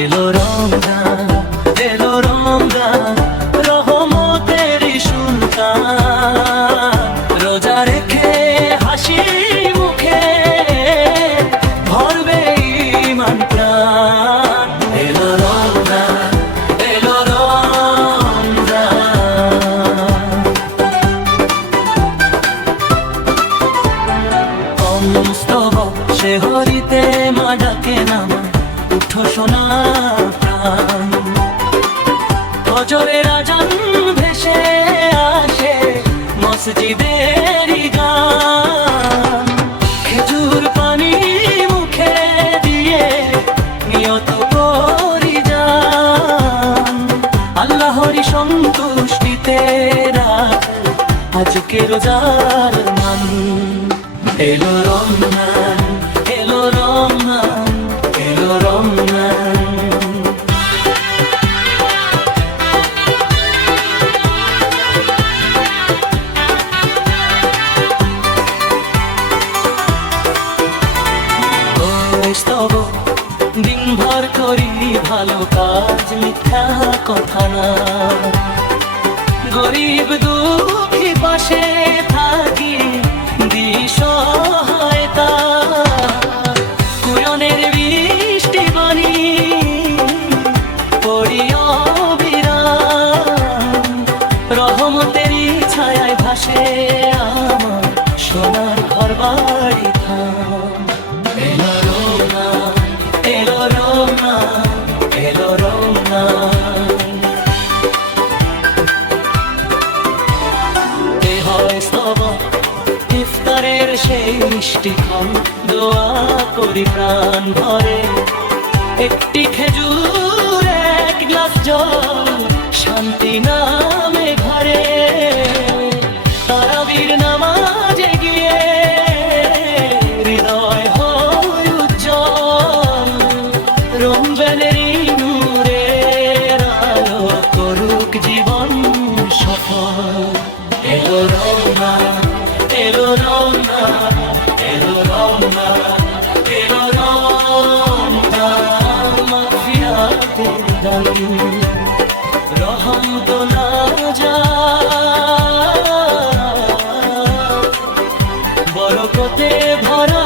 এলো রমজান, এলো রমজান, রহমতেরই সুলতান। রোজা রেখে হাসি মুখে ভরবে ঈমান প্রাণ। এলো রমজান, এলো রমজান। অমস্তবক সে হরিতে মা ডাকে নামা, উঠো সোনার প্রাণ। ফজরের আজান ভেসে আসে মসজিদেরই গান। খেজুর পানি মুখে দিয়ে নিয়ত করি যান। আল্লাহরই সন্তুষ্টিতে রাখ আজকে রোজার মান। এলো রমজান, এলো রমজান, এলো রমজান। দিনভর করি ভালো কাজ, মিথ্যা কথা না। গরিব দুঃখী পাশে থাকি, দি সহায়তা। কুরআনের বৃষ্টি বাণী পড়ি অবিরাম। রহমতেরই ছায়ায় ভাসে আমার সোনার ঘর বাড়ি থাম। এলো রমজান, এলো রমজান, এলো রমজান। এ হয় সবক ইফতারের সেই মিষ্টি ক্ষণ, দোয়া করি প্রাণ ভরে। একটি খেজুর, এক গ্লাস জল, শান্তি নামে ঘরে। তারাবির নামাজে গিয়ে হৃদয় হয় উজ্জ্বল। রমজানের নূরের আলো করুক জীবন সফল। এলো রমজান, এলো রমজান, এলো রমজান, এলো রমজান। মাগফিরাতের দান, রহম তো না যায়, বরকতে ভরা